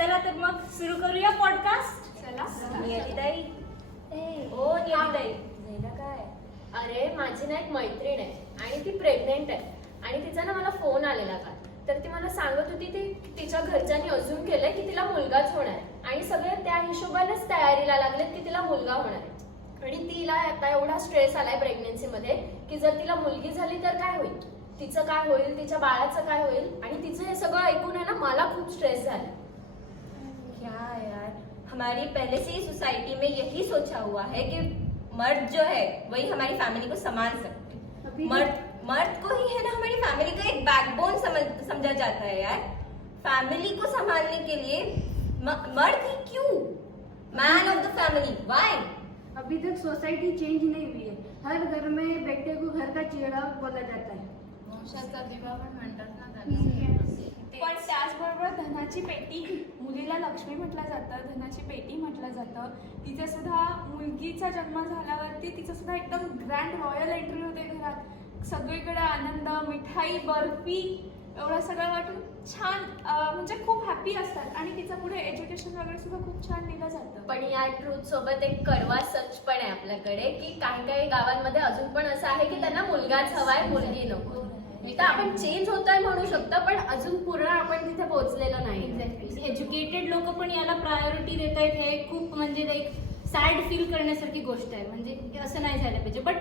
चला तर मग सुरू करूया पॉडकास्ट. चला. नियतीताई. ओ नियतीताई. झालं काय? अरे माझी ना एक मैत्रीण आहे आणि ती प्रेग्नेंट आहे आणि तिचा ना मला फोन आलेला का तर ती मला सांगत होती ती तिच्या घरच्यांनी अजून केलंय की तिला मुलगाच होणार आहे आणि सगळे त्या हिशोबानेच तयारीला लागलेत की तिला मुलगा होणार आहे. आणि तिला आता एवढा स्ट्रेस आलाय प्रेग्नन्सीमध्ये की जर तिला मुलगी झाली तर काय होईल, तिचं काय होईल, तिच्या बाळाचं काय होईल. आणि तिचं हे सगळं ऐकून आहे ना मला खूप स्ट्रेस झाला. क्या यार, हमारी पहले से ही सोसाइटी में यही सोचा हुआ है कि मर्द जो है वही हमारी फैमिली को संभाल सकते. मर्द को ही है ना हमारी फैमिली का एक बैकबोन समझा जाता है यार. फैमिली को संभालने के लिए मर्द ही क्यों, मैन ऑफ द फैमिली, व्हाई? अभी तक सोसाइटी चेंज नहीं हुई है. हर घर में बेटे को घर का चेहरा बोला जाता है. वंशाचा दिवा पण म्हणतात ना त्यांना. पण त्याचबरोबर धनाची पेटी, मुलीला लक्ष्मी म्हटलं जातं, धनाची पेटी म्हटलं जातं. तिथे सुद्धा मुलगीचा जन्म झाल्यावरती तिचं सुद्धा एकदम ग्रँड रॉयल एंट्री होते घरात. सगळीकडे आनंद, मिठाई, बर्फी एवढं सगळं वाटून छान, म्हणजे खूप हॅपी असतात. आणि तिचं पुढे एज्युकेशन वगैरे सुद्धा खूप छान दिलं जातं. पण या ट्रूथ सोबत एक कडवा सच पण आहे आपल्याकडे की काही काही गावांमध्ये अजून पण असं आहे की त्यांना मुलगाच हवाय, मुलगी नको. तर आपण चेंज होतोय म्हणू शकतो पण अजून पूर्ण आपण तिथे पोहोचलेलो नाही. एज्युकेटेड लोक पण याला प्रायोरिटी देत आहेत. हे खूप म्हणजे एक सॅड फील करण्यासारखी गोष्ट आहे. म्हणजे असं नाही झालं पाहिजे. बट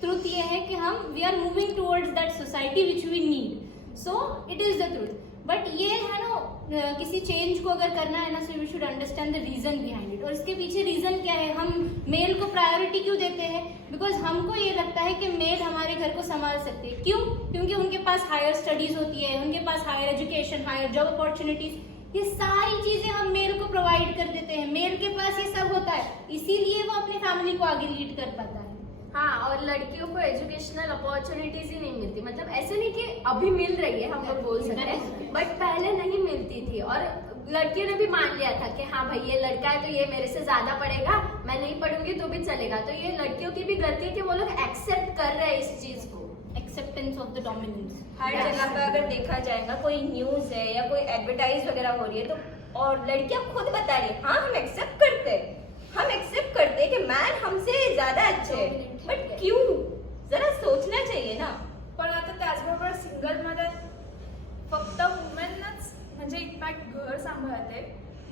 ट्रूथ ये है कि हम we are moving towards that society which we need. So it is the truth. But ये है ना, किसी चेंज को अगर करना है ना, so we should understand the reason behind it. और इसके पीछे रीजन क्या है, हम मेल को प्रायोरिटी क्यों देते हैं? बिकॉज हमको ये लगता है कि मेल हमारे घर को संभाल सकते हैं. क्यों? क्योंकि उनके पास हायर स्टडीज होती है, उनके पास higher education, higher job opportunities, ये सारी चीजें हम मेल को प्रोवाइड कर देते हैं. मेल के पास ये सब होता है, इसीलिए वो अपनी फैमिली को आगे लीड कर पाता है. हाँ, और लड़कियों को एजुकेशनल अपॉर्चुनिटीज ही नहीं मिलती. मतलब ऐसे नहीं कि अभी मिल रही है, हम लोग बोल सकते हैं, बट पहले नहीं मिलती थी. और लड़कियों ने भी मान लिया था कि हाँ भाई ये लड़का है तो ये मेरे से ज्यादा पढ़ेगा, मैं नहीं पढ़ूंगी तो भी चलेगा. तो ये लड़कियों की भी गलती है कि वो लोग एक्सेप्ट कर रहे हैं इस चीज को. Acceptance of the dominance. हर जगह पे अगर देखा जाएगा, कोई न्यूज है या कोई एडवर्टाइज वगैरह हो रही है तो और लड़कियां खुद बता रही है हाँ हम एक्सेप्ट करते हैं, हम एक्सेप्ट करते हैं कि मैन हमसे ज्यादा अच्छे हैं. बट क्यों, जरा सोचना चाहिए ना. पण आता त्याचबरोबर सिंगलमध्ये फक्त वुमेनच म्हणजे इनफॅक्ट घर सांभाळते,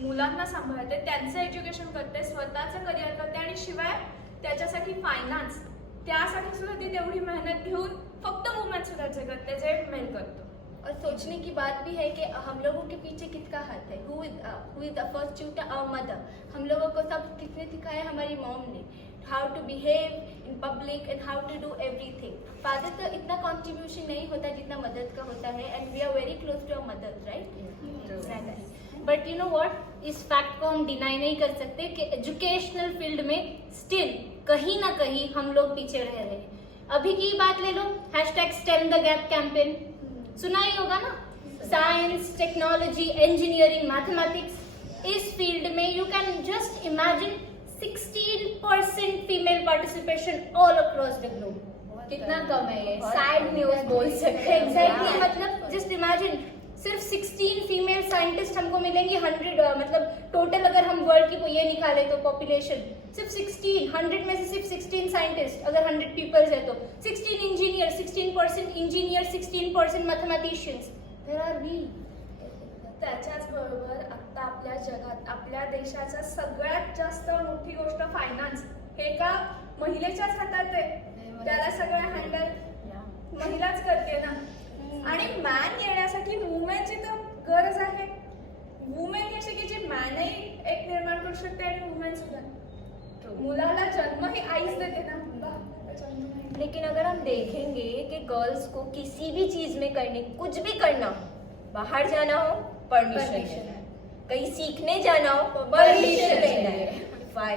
मुलांना सांभाळते, त्यांचं एज्युकेशन करते, स्वतःचं करिअर करते आणि शिवाय त्याच्यासाठी फायनान्स, त्यासाठी सुद्धा ती तेवढी मेहनत घेऊन फक्त वुमेन सुद्धा जे करते जे मेन करतो. और सोचने की बात भी है कि हम लोगों के पीछे किसका हाथ है. Who is the first tutor, our mother. हम लोगों को सब किसने सिखाया, हमारी मॉम ने, how to behave in public and how to do everything. Father का इतना कॉन्ट्रीब्यूशन नहीं होता जितना मदर का होता है. And we are very close to our mother, right. But you know what, इस फैक्ट को हम डिनाई नहीं कर सकते कि एजुकेशनल फील्ड में स्टिल कहीं ना कहीं हम लोग पीछे रह रहे हैं. अभी की बात ले low, #STEM the gap campaign सुना ही होगा ना. साइंस, टेक्नोलॉजी, इंजीनियरिंग, मैथमेटिक्स, इस फील्ड में you can just imagine 16% female participation all across the globe. कितना कम है ये, सैड न्यूज बोल सकते हैं. एग्जैक्टली, मतलब जस्ट इमेजिन सिर्फ 16 फीमेल साइंटिस्ट हमको मिलेंगी 100, मतलब टोटल अगर हम वर्ल्ड की ये निकाले तो पॉपुलेशन सिर्फ 16, 100 में से सिर्फ 16 साइंटिस्ट. अगर 100 पीपल्स है तो 16 engineer, 16% engineer, 16% mathematicians. There are we. त्याच्याच बरोबर आता आपल्या जगात, आपल्या देशाचा सगळ्यात जास्त मोठी गोष्ट फायनान्स हे का महिलेच्याच हातात आहे. त्याला सगळं हँडल महिलाच करते ना. आणि मॅन येण्यासाठी वुमेनची तर गरज आहे. वुमेन ही अशी की जी मॅनही एक निर्माण करू शकते आणि वुमेन सुद्धा. मुलाला जन्म ही आईच देते ना. लेकिन अगर हम देखेंगे कि गर्ल्स को किसी भी चीज में करने, कुछ भी करना, बाहर जाना हो परमिशन है, कहीं सीखने जाना हो परमिशन लेना है. Why?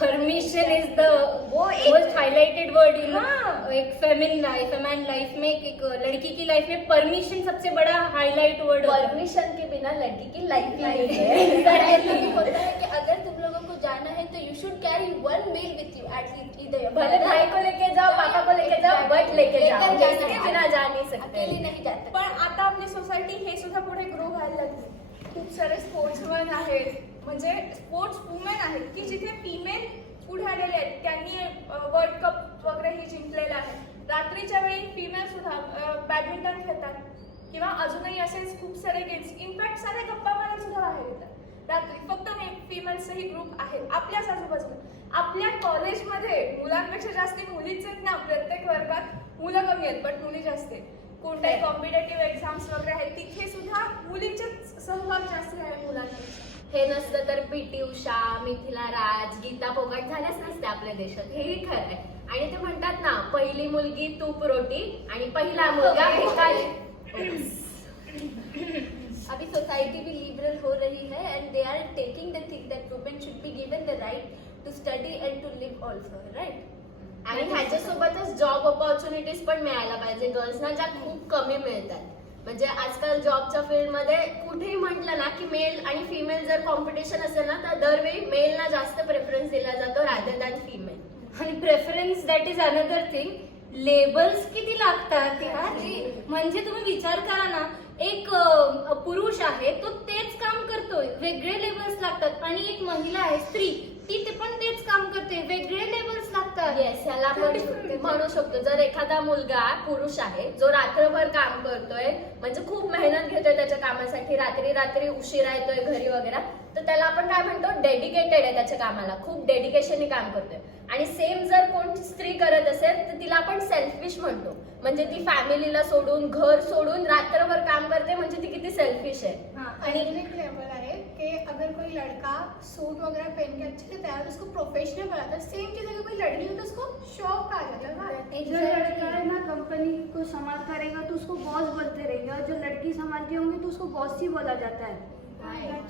परमिशन इज द वो मोस्ट हाईलाइटेड वर्ड इन हाँ. एक फेमिन लाइफ में, एक लड़की की लाइफ में परमिशन सबसे बड़ा हाईलाइट वर्ड. परमिशन के बिना लड़की की लाइफ ही नहीं है. होता है कि अगर तुम लोगों को जाना है तो यू शुड कैरी one male with you at least. इधर भले भाई को लेके जाओ, पापा को लेके जाओ, बट लेके जाओ. इसके बिना जा नहीं सकते. अकेले नहीं जाते. पण आता आपली सोसायटी हे सुद्धा पुढे ग्रो व्हायला लागली. खूप सारे स्पोर्ट्समन आहेत, म्हणजे स्पोर्ट्स वुमेन आहेत की जिथे फिमेल पुढे आलेले आहेत. त्यांनी वर्ल्ड कप वगैरे ही जिंकलेलं आहे. रात्रीच्या वेळी फिमेल सुद्धा बॅडमिंटन खेळतात किंवा अजूनही असेच खूप सारे गेम्स. इनफॅक्ट सारे गप्पा मारायला सुद्धा बाहेर येतात रात्री. फक्त फिमेल्सही ग्रुप आहेत आपल्याच आजूबाजूला. आपल्या कॉलेजमध्ये मुलांपेक्षा जास्ती मुलीच आहेत ना. प्रत्येक वर्गात मुलं कमी आहेत पण मुली जास्त आहेत. कोणत्याही कॉम्पिटेटिव्ह एक्झाम्स वगैरे आहेत तिथे सुद्धा मुलींचेच सहभाग जास्त आहे मुलांपेक्षा. हे नसतं तर पीटी उषा, मिथिला राज, गीता फोगाट झाल्याच नसते आपल्या देशात. हेही खरं आहे. आणि ते म्हणतात ना, पहिली मुलगी तूप रोटी आणि पहिला मुलगा भिकारी. अभी सोसाइटी भी लिबरल हो रही है and they are taking the thing that women should be given the right to study and to live also, right. आणि ह्याच्यासोबतच जॉब ऑपॉर्च्युनिटीज पण मिळायला पाहिजे गर्ल्सना, ज्या खूप कमी मिळतात. म्हणजे आजकाल जॉबच्या फील्डमध्ये कुठेही म्हटलं ना की मेल आणि फिमेल जर कॉम्पिटिशन असेल ना तर दरवेळी मेलना जास्त प्रेफरन्स दिला जातो रादर दॅन फिमेल. आणि preference that is another thing. Labels किती लागतात यार. म्हणजे तुम्ही विचार करा ना, एक पुरुष आहे तो तेच काम करतोय, वेगळे लेबल्स लागतात. आणि एक महिला आहे स्त्री, ती ते पण तेच काम करते, वेगळे लेबल्स लागतात. येस, ह्याला आपण म्हणू शकतो जर एखादा मुलगा पुरुष आहे जो रात्रभर काम करतोय, म्हणजे खूप मेहनत घेतोय त्याच्या कामासाठी, रात्री रात्री उशिरा येतोय घरी वगैरे, तर त्याला आपण काय म्हणतो, डेडिकेटेड आहे त्याच्या कामाला, खूप डेडिकेशनने काम करतोय. आणि सेम जर कोण स्त्री करत असेल तर तिला आपण सेल्फिश म्हणतो. म्हणजे ती फॅमिलीला सोडून, घर सोडून रात्रभर काम करते, म्हणजे ती किती सेल्फिश आहे. आणि एक लेवल है कि अगर कोई लड़का सूट वगैरह पहन के अच्छे से तैयार है तो उसको प्रोफेशनल बनाता है. सेम चीज अगर कोई लड़की हो तो उसको शौक आ जाता है ना. जो लड़का है ना कंपनी को संभालता रहेगा तो उसको बॉस बोलते रहेंगे, और जो लड़की संभालती होंगी तो उसको बॉस ही बोला जाता है.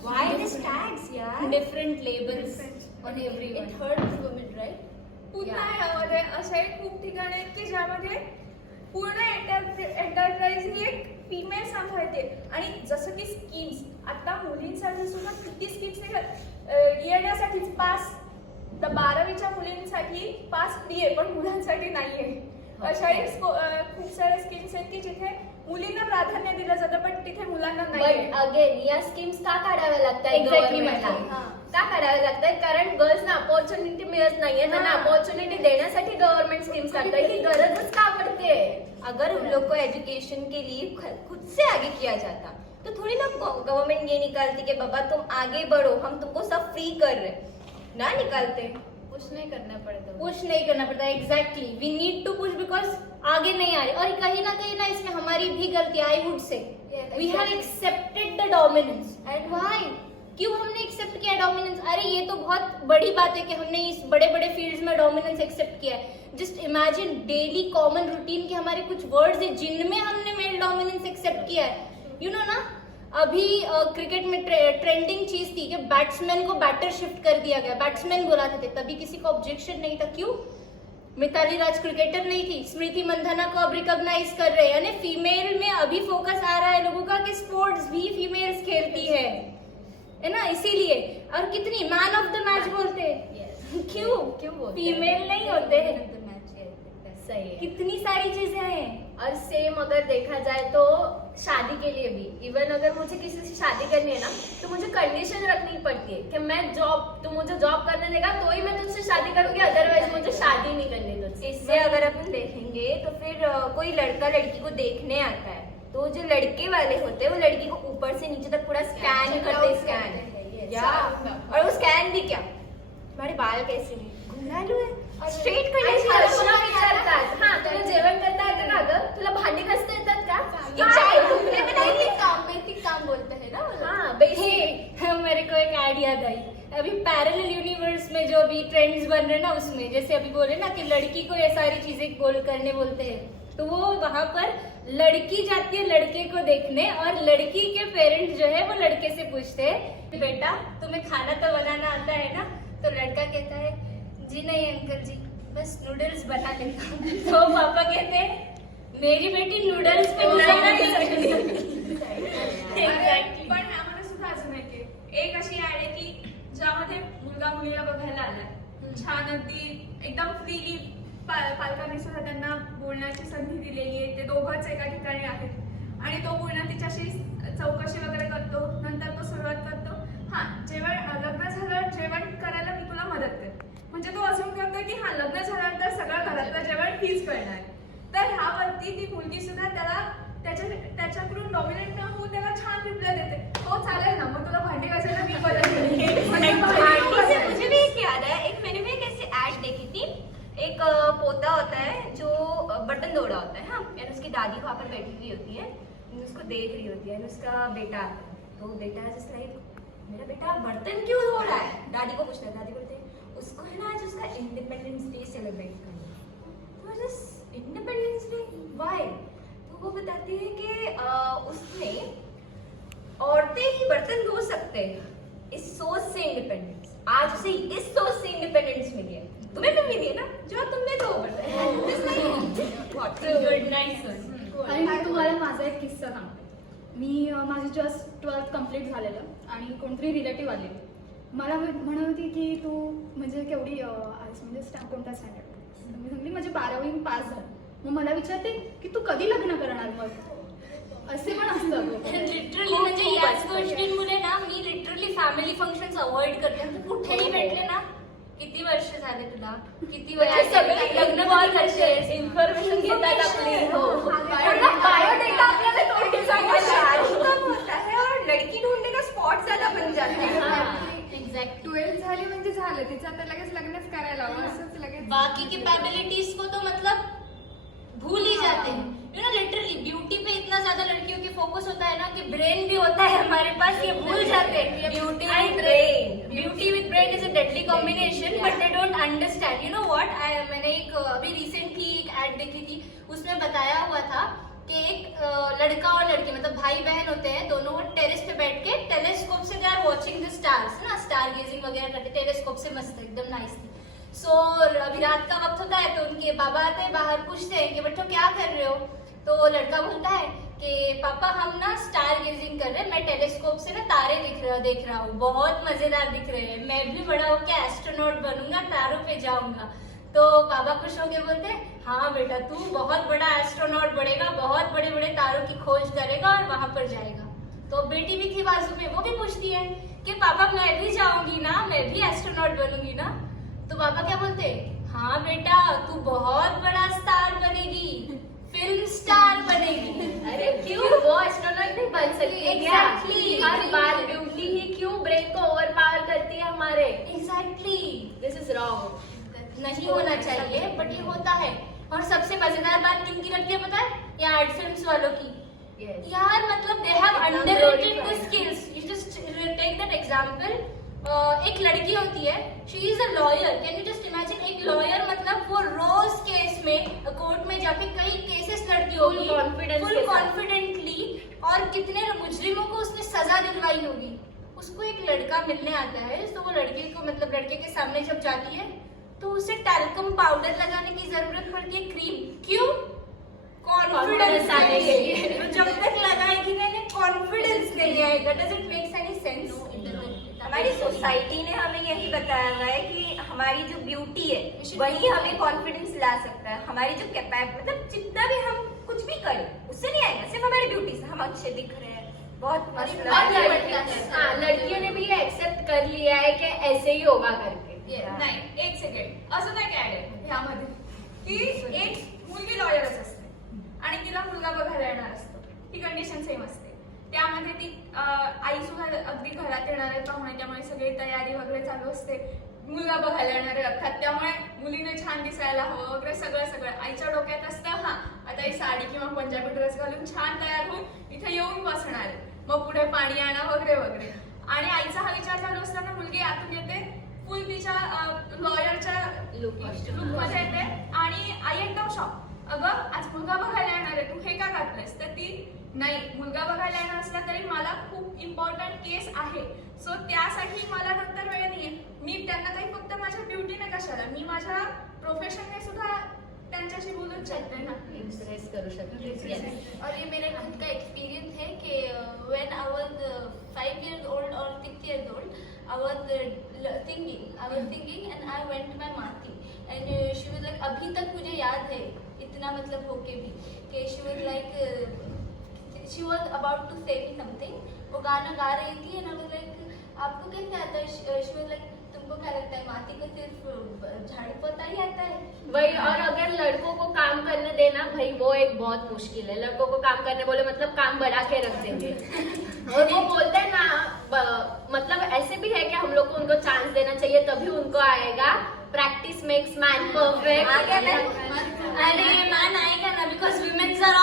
Why these tags, यार? Different labels on everyone. It hurts women, right? पुन्हा यामध्ये असे खूप ठिकाण आहेत की ज्यामध्ये पूर्ण एंटरप्राइज ही एक फिमेल सांभाळते. आणि जसं की स्कीम्स, आता मुलींसाठी सुद्धा किती स्कीम्स येण्यासाठीच पास, तर 12वीच्या मुलींसाठी पास फ्री आहे पण मुलांसाठी नाही आहे. अशाही खूप साऱ्या स्कीम्स आहेत की जिथे मुलींना प्राधान्य दिलं जातं पण तिथे मुलांना नाही. बट अगेन या स्कीम्स का काढाव्या लागतात? Exactly, गव्हर्नमेंटला का काढाव्या लागतात? कारण गर्ल्सना अपॉर्च्युनिटी मिळत नाहीये. त्यांना अपॉर्च्युनिटी देण्यासाठी गव्हर्नमेंट स्कीम्स काढतात. ही गरजच का पडते? अगर उन लोग को एजुकेशन के लिए खुद से आगे किया जाता तो थोड़ी ना गवर्नमेंट ये निकालती कि बाबा तुम आगे बढ़ो, हम तुमको सब फ्री कर रहे, ना निकालते. पुश नहीं करना पड़ता. पुश नहीं करना पड़ता. Exactly, we need to push because आगे नहीं आ रही. और कहीं ना इसमें हमारी भी गलती, I would say we have accepted the dominance. And why? क्यों हमने एक्सेप्ट किया डोमिनेंस? अरे ये तो बहुत बड़ी बात है कि हमने इस बड़े बड़े फील्ड्स में डोमिनेंस एक्सेप्ट किया है. Just imagine daily common routine के हमारे कुछ वर्ड्स है जिनमें हमने मेल डोमिनेंस एक्सेप्ट किया है. यू नो ना, अभी क्रिकेट में ट्रेंडिंग चीज थी कि बैट्समैन को बैटर शिफ्ट कर दिया गया, बैट्समैन बुलाते थे, तभी किसी को ऑब्जेक्शन नहीं था. क्यों? मिताली राज क्रिकेटर नहीं थी, स्मृति मंधाना को अब रिकॉग्नाइज कर रहे हैं. यानी फीमेल में अभी फोकस आ रहा है लोगों का कि स्पोर्ट्स भी फीमेल्स खेलती है ना, इसीलिए. और कितनी मैन ऑफ द मैच बोलते हैं. क्यों बोलते? फीमेल नहीं होते. सही है. कितनी सारी चीजें हैं. और सेम अगर देखा जाए तो शादी के लिए भी, इवन अगर मुझे किसी से शादी करनी है ना तो मुझे कंडीशन रखनी पड़ती है कि मैं तू मुझे जॉब करने देगा तो ही मैं तुझसे शादी करूंगी, अदरवाइज मुझे शादी नहीं करनी तुझसे. इससे अगर अपन देखेंगे तो फिर कोई लड़का लड़की को देखने आता है तो जो लड़के वाले होते हैं वो लड़की को ऊपर से नीचे तक पूरा स्कैन करते, स्कैन या, और वो स्कैन भी क्या, तुम्हारे बाल कैसे हैं, घुंघरालू है, स्ट्रेट आणि करने मला पुन्हा विचारतात, हा तुला जेवण करता येतं का गं, तुला भांडी घासता येतात का, ये चाय तुमने बनाई थी? बेसिक काम बोलते हैं ना वो लोग. हाँ बेसिक. हे, मेरे को एक ऐड याद आई. अभी पैरेलल यूनिवर्स में जो अभी ट्रेंड्स बन रहे हैं ना, उसमें जैसे अभी बोले ना कि लड़की को ये सारी चीजें करने बोलते हैं, तो वो वहां पर लड़की जाती है लड़के को देखने और लड़की के पेरेंट्स जो है वो लड़के से पूछते हैं, बेटा तुम्हें खाना तो बनाना आता है ना? तो लड़का कहता है, जी नहीं अंकल जी, बस नूडल्स बना लेता हूँ. तो पापा कहते हैं, मेरी बेटी नूडल्स पे नहीं सकती. अरे, पण यामध्ये सुद्धा अजून एक अशी ऍड आहे की ज्यामध्ये मुलगा मुलीला बघायला आलाय, छान अगदी एकदम फ्रीली पालकांनी सुद्धा त्यांना बोलण्याची संधी दिलेली आहे. ते दोघंच एका ठिकाणी आहेत आणि तो पूर्ण तिच्याशी चौकशी वगैरे करतो. नंतर तो एंड उसकी दादी वहाँ पर बैठी हुई होती है, उसको देख रही होती है, एंड उसका बेटा आता है, तो बेटा जस्ट लाइक मेरा बेटा बर्तन क्यों धो रहा है, दादी को पूछता है, दादी बोलते हैं उसको है ना आज उसका इंडिपेंडेंस डे सेलिब्रेट करना है। तो जस्ट इंडिपेंडेंस डे व्हाई, तो वो बताती है कि उसने औरतें ही बर्तन धो सकते हैं, इस सोच से इंडिपेंडेंस, आज उसे इस सोच से इंडिपेंडेंस मिली है, तुम्हें भी मिली है ना, जो तुमने धो गुड नाईट सर. आणि मी तुम्हाला माझा एक किस्सा सांगते. मी माझं जस्ट 12th कम्प्लीट झालेलं आणि कोणतरी रिलेटिव्ह आले मला म्हणत होती की तू म्हणजे केवढी आहेस म्हणजे कोणता स्टँडर्ड. मी सांगली म्हणजे 12वी पास झालं. मग मला विचारते की तू कधी लग्न करणार मग, असे पण असतं. लिटरली म्हणजे याच गोष्टींमुळे ना मी लिटरली फॅमिली फंक्शन्स अवॉइड करते. तू कुठेही भेटले ना, किती वर्ष झाले तुला, किती वर्ष लग्न कधी करतेस, इन्फॉर्मेशन घेतात आपली, हो बायोडेटा आपल्याला थोडी शादी कब होता है और लड़की ढूंढने का स्पॉट ज्यादा बन जाता है. एग्जैक्ट. 12th झाली म्हणजे झालं, तिचं आता लगेच लग्नच करायला हवं असंच लगेच. बाकी की कैपेबिलिटीज को तो मतलब भूल ही जाते हैं. यू नो लिटरली ब्यूटी पे इतना ज्यादा लड़कियों की फोकस होता है ना कि ब्रेन भी होता है हमारे पास, ये भूल जाते हैं. Beauty with brain is a deadly combination, but they don't understand. You know what, मैंने एक अभी रिसेंटली एक एड देखी थी, उसमें बताया हुआ था कि एक लड़का और लड़की मतलब भाई बहन होते हैं दोनों, वो टेरेस पे बैठ के टेलीस्कोप से they are watching the stars ना, स्टार गेजिंग वगैरह करते टेलीस्कोप से, मस्त एकदम नाइसली. सो अभी रात का वक्त होता है तो उनके बाबा आते हैं बाहर, पूछते हैं कि बच्चों क्या कर रहे हो. तो लड़का बोलता है कि पापा हम ना स्टार गेजिंग कर रहे हैं, मैं टेलीस्कोप से ना तारे देख रहा हूँ, बहुत मजेदार दिख रहे हैं, मैं भी बड़ा होकर एस्ट्रोनॉट बनूंगा, तारों पे जाऊंगा. तो पापा खुश होकर बोलते हैं हाँ बेटा तू बहुत बड़ा एस्ट्रोनॉट बनेगा, बहुत बड़े बड़े तारों की खोज करेगा और वहां पर जाएगा. तो बेटी भी थी बाजू में, वो भी पूछती है कि पापा मैं भी जाऊंगी ना, मैं भी एस्ट्रोनॉट बनूंगी ना. तो पापा क्या बोलते हाँ बेटा तू बहुत बड़ा स्टार बनेगी, फिल्म स्टार बनेगी. अरे क्यों, वो एस्ट्रोनॉट नहीं बन सकती है क्या? Exactly. हर बार ब्यूटी ही क्यों ब्रेन को ओवर पावर करती है हमारे. एग्जैक्टली. This is wrong. नहीं होना चाहिए बट ये होता है. और सबसे मजेदार बात किन की लगती है पता है, ये आर्ट फिल्म्स वालों की. यार मतलब they have underrated the skills. You just take that example. एक लड़की होती है, she is a lawyer. Can you just imagine, एक लॉयर मतलब वो रोज केस में कोर्ट में जाके कई केसेस लड़ती होगी फुल कॉन्फिडेंटली, और कितने मुजरिमों को उसने सजा दिलवाई होगी. उसको एक लड़का मिलने आता है तो वो लड़के को मतलब लड़के के सामने जब जाती है तो उसे टैल्कम पाउडर लगाने की जरूरत पड़ती है, क्रीम. क्यों? कॉन्फिडेंस आने के लिए. तो जब तक लगाएगी ना कॉन्फिडेंस नहीं आएगा. Does it makes any sense? हमारी सोसाइटी ने हमें यही बताया हुआ है कि हमारी जो ब्यूटी है वही हमें कॉन्फिडेंस ला सकता है. हमारी जो मतलब जितना भी हम कुछ भी करें उससे नहीं आएगा, सिर्फ हमारी ब्यूटी से. हम अच्छे दिख रहे हैं, बहुत मस्त लग और रहे हैं. लड़कियों ने भी ये एक्सेप्ट कर लिया है कि ऐसे ही होगा करके. नाही, एक सेकंड, असं नाही काय आहे ह्यामध्ये की एक मुलगी लॉयरच असते आणि तिला मुलगा बघायला येणार असतो, ती कंडिशन सेम असते. त्यामध्ये ती आई सुद्धा अगदी घरात येणार आहे पाहुणे, त्यामुळे सगळी तयारी वगैरे चालू असते. मुलगा बघायला येणार आहे अर्थात, त्यामुळे मुलीने छान दिसायला हवं वगैरे सगळं आईच्या डोक्यात असतं. हा आता ही साडी किंवा पंजाबी ड्रेस घालून छान तयार होऊन इथे येऊन बसणार आहे, मग पुढे पाणी आणा वगैरे वगैरे. आणि आईचा हा विचार चालू असताना मुलगी आतून येते, फुल तिच्या लॉयरच्या लुकमध्ये येते आणि आई एकदम शॉक, अगं आज मुलगा बघायला येणार आहे, तू हे का घातलंयस? तर ती नाही, मुलगा बघायला येणार असला तरी मला खूप इम्पॉर्टंट केस आहे, सो त्यासाठी मला नंतर वेळ नाहीये. मी त्यांना काही फक्त माझ्या ब्युटीने कशाला, मी माझ्या प्रोफेशनने सुद्धा त्यांच्याशी बोलून शकते ना, इम्प्रेस करू शकते. और ये मेरा खुद का एक्सपीरियंस है कि when I was 5 years old or 6 years old, I was thinking and I went to my मासी and she was like, अभी तक मुझे याद है इतना मतलब होके भी कि she was like she was about to say me something. वो गाना गा रही थी and I was like, आपको कैसे आता है? She was like, तुमको क्या लगता है मासी को सिर्फ झाड़ू पोता ही आता है? वही. और अगर लड़कों को काम करने देना भाई वो एक बहुत मुश्किल है. लड़कों को काम करने बोले मतलब काम बढ़ा के रख देंगे. और वो बोलते हैं ना, मतलब ऐसे भी है कि हम लोग को उनको चांस देना चाहिए तभी उनको आएगा. Practice makes man perfect. अरे मैन आएगा ना, because womens are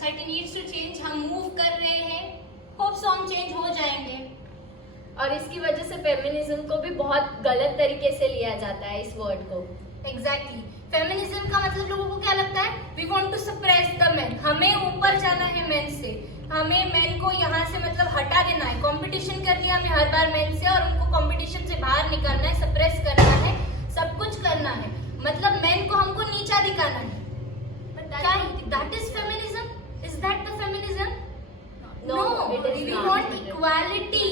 society needs to change, हम मूव कर रहे हैं, होप सो हम चेंज हो जाएंगे। और इसकी वजह से फेमिनिज्म को भी बहुत गलत तरीके से लिया जाता है इस वर्ड को। एग्जैक्टली फेमिनिज्म का मतलब लोगों को क्या लगता है, we want to suppress the men, हमें ऊपर जाना है मेन से, हमें मेन को यहाँ से मतलब हटा देना है, कंपटीशन कर लिया हमें हर बार मेन से और उनको कंपटीशन से बाहर निकालना है, सप्रेस करना है, सब कुछ करना है, मतलब मेन को हमको नीचा दिखाना है। क्या that is feminism? Is that the feminism? No, it is we not. Want equality.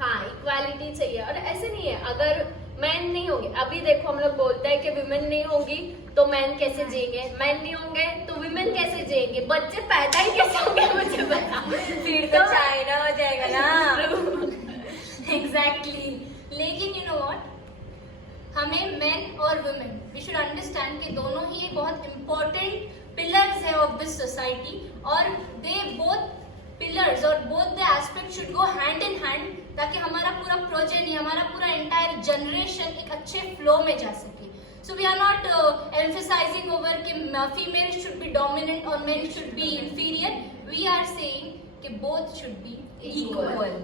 हाँ, इक्वालिटी चाहिए। और ऐसे नहीं है, अगर मैन नहीं होंगे, अभी देखो हम लोग बोलते हैं कि विमेन नहीं होगी तो मैन कैसे जिएंगे, मैन नहीं होंगे तो विमेन कैसे जिएंगे, बच्चे पैदा ही कैसे होंगे मुझे बता। फिर तो चाइना हो जाएगा ना। एग्जैक्टली लेकिन यू नो व्हाट, हमें मेन और वुमेन वी शुड अंडरस्टैंड कि दोनों ही एक बहुत इंपॉर्टेंट पिलर्स है ऑफ दिस सोसाइटी, और दे बोथ पिलर्स और both the aspect should go hand in hand, ताकि हमारा पूरा प्रोजेनी, हमारा पूरा एंटायर जनरेशन एक अच्छे फ्लो में जा सके। So we are not emphasizing over कि फीमेल शुड बी डोमिनेंट और men should be inferior, we are saying कि बोथ शुड बी इक्वल।